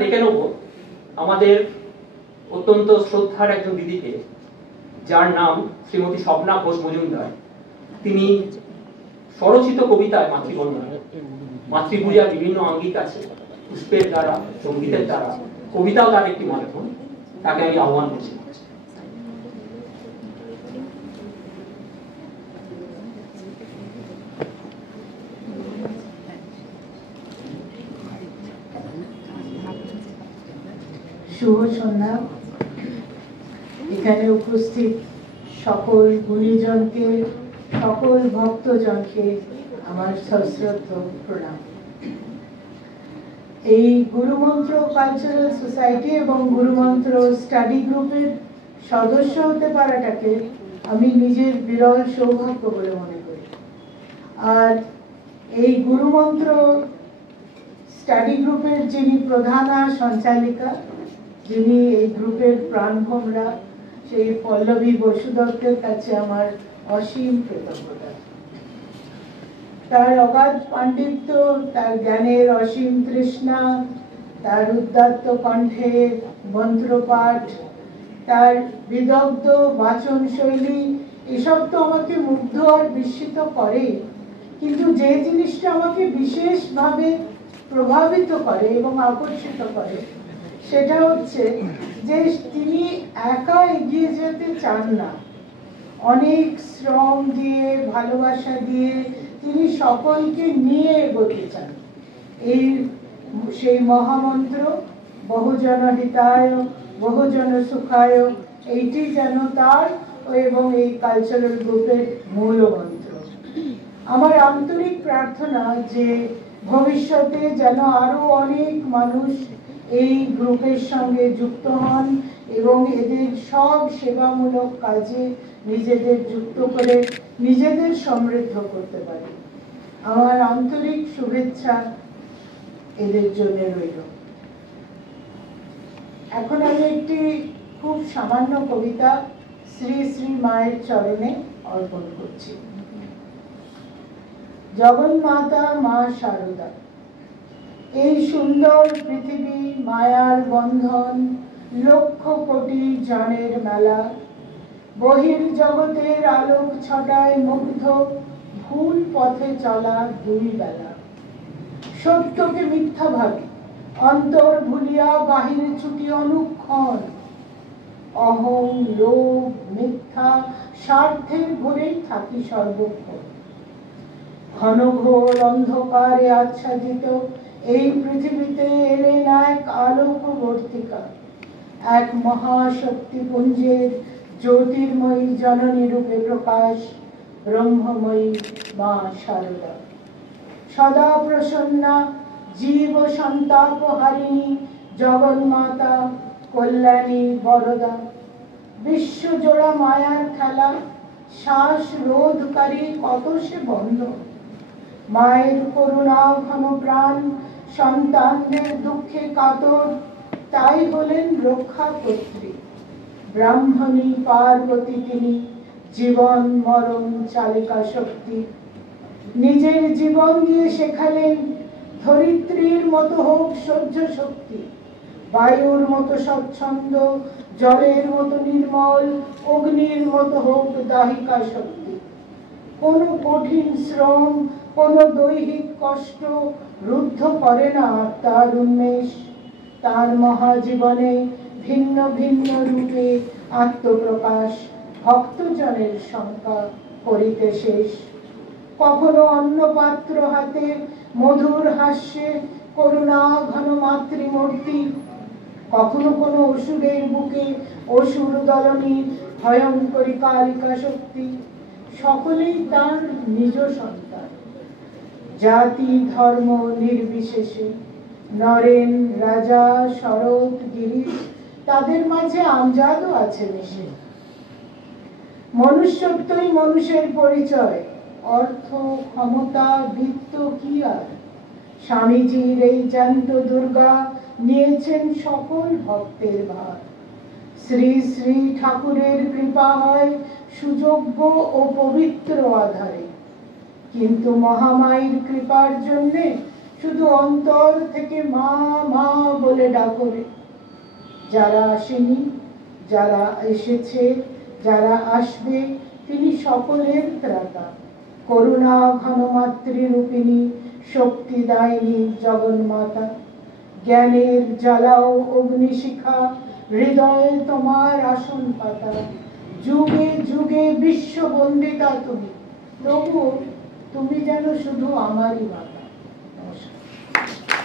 ডেকে নেব আমাদের অত্যন্ত শ্রদ্ধার একজন দিদিকে, যার নাম শ্রীমতী স্বপ্না ঘোষ মজুমদার। তিনি স্বরচিত কবিতায় মাতৃবর্ণনা, মাতৃপূজার বিভিন্ন আঙ্গিক আছে, পুষ্পের দ্বারা, সঙ্গীতের দ্বারা, কবিতাও তার একটি মাধ্যম। তাকে আমি আহ্বান করছি। শুভ সন্ধ্যা। এখানে উপস্থিত সকল গুণীজনকে, সকল ভক্তজনকে আমার সশ্রদ্ধ প্রণাম। এই গুরুমন্ত্র কালচারাল সোসাইটি এবং গুরুমন্ত্র স্টাডি গ্রুপের সদস্য হতে পারাটাকে আমি নিজের বিরল সৌভাগ্য বলে মনে করি। আর এই গুরুমন্ত্র স্টাডি গ্রুপের যিনি প্রধানা সঞ্চালিকা, যিনি এই গ্রুপের প্রাণভোমরা, সেই পল্লবী বসু দত্তের কাছে আমার অসীম কৃতজ্ঞতা। তার অগাধ পাণ্ডিত্য, তার জ্ঞানের অসীম তৃষ্ণা, তার উদ্দাত্ত কণ্ঠে মন্ত্রপাঠ, তার বিদগ্ধ বাচন শৈলী, এসব তো আমাকে মুগ্ধ আর বিস্মিত করে। কিন্তু যে জিনিসটা আমাকে বিশেষভাবে প্রভাবিত করে এবং আকর্ষিত করে সেটা হচ্ছে যে তিনি একা এগিয়ে যেতে চান না, অনেক শ্রম দিয়ে, ভালোবাসা দিয়ে তিনি সকলকে নিয়ে এগোতে চান। এই সেই মহামন্ত্র বহুজন হিতায় বহুজন সুখায়, এইটি যেন তার এবং এই কালচারাল গ্রুপের মূল মন্ত্র। আমার আন্তরিক প্রার্থনা যে ভবিষ্যতে যেন আরো অনেক মানুষ এই গ্রুপের সঙ্গে যুক্ত হন এবং এদের সব সেবামূলক কাজে নিজেদের যুক্ত করে নিজেদের সমৃদ্ধ করতে পারে। আমার আন্তরিক শুভেচ্ছা এদের জন্য রইল। এখন আমি একটি খুব সামান্য কবিতা শ্রী শ্রী মায়ের চরণে অর্পণ করছি। জগন্মাতা মা শারদা, এই সুন্দর পৃথিবী মায়ার বন্ধন, লক্ষ কোটি জনের মেলা, বহির জগতের আলোক ছটায় মুগ্ধ, ভুল পথে চলা দুই বেলা। সত্যকে মিথ্যা ভাবি, অন্তর ভুলিয়া বাহিরে ছুটি অনুক্ষণ, অহং লোভ মিথ্যা স্বার্থের ঘোরেই থাকি সর্বক্ষণ। ঘন ঘোর অন্ধকারে আচ্ছাদিত এই পৃথিবীতে এলেন এক আলোকবর্তিকা, এক মহাশক্তিপুঞ্জের জ্যোতির্ময়ী জননী রূপে প্রকাশ, ব্রহ্মময়ী মা শারদা। সদা প্রসন্না জীব সন্তাপ হারিণী জগন্মাতা কল্যাণী বরদা। বিশ্বজোড়া মায়ার খেলা, শ্বাস রোধকারী কত সে বন্ধ। মায়ের করুণা ঘন প্রাণ, সন্তানদের দুঃখে কাতর, তাই হলেন রক্ষা কর্ত্রী। ব্রাহ্মণী পার্বতী তিনি, জীবন মরণ চালিকা শক্তি। নিজের জীবন দিয়ে শেখালেন ধরিত্রীর মতো হোক সহ্য শক্তি, বায়ুর মতো স্বচ্ছন্দ, জলের মতো নির্মল, অগ্নির মতো হোক দাহিকা শক্তি। কোনো কঠিন শ্রম, কোনো দৈহিক কষ্ট রুদ্ধ করে না তার উন্মেষ। তার মহাজীবনে ভিন্ন ভিন্ন রূপে আত্মপ্রকাশ, ভক্তজনের সংখ্যা করিতে শেষ। কখনো অন্য পাত্র হাতে মধুর হাস্যে করুণা ঘন মাতৃমূর্তি, কখনো কোনো অসুরের বুকে অসুর দলনী ভয়ঙ্করী কালিকা শক্তি। সকলেই তার নিজ সন্তান, জাতি ধর্ম নির্বিশেষে। নরেন রাজা শরৎ গিরিশ, তাদের মাঝে আমজাদও আছে মিশে। মনুষ্যত্বই মানুষের পরিচয়, অর্থ ক্ষমতা বৃত্ত কি আর। স্বামীজির এই জ্যান্ত দুর্গা নিয়েছেন সকল ভক্তের ভার। শ্রী শ্রী ঠাকুরের কৃপা হয় সুযোগ্য ও পবিত্র আধারে, কিন্তু মহামায়ীর কৃপার জন্যে শুধু অন্তর থেকে মা মা বলে ডাকরে। যারা আসেনি, যারা এসেছে, যারা আসবে, তিনি সকলের ত্রাতা, করুণা ঘনমাতৃরূপিণী, শক্তিদায়িনী জগন্মাতা। জ্ঞানের জ্বালাও অগ্নিশিখা, হৃদয়ে তোমার আসন পাতা। যুগে যুগে বিশ্ববন্দিতা তুমি, তবু তুমি যেন শুধু আমারই মাতা। নমস্কার।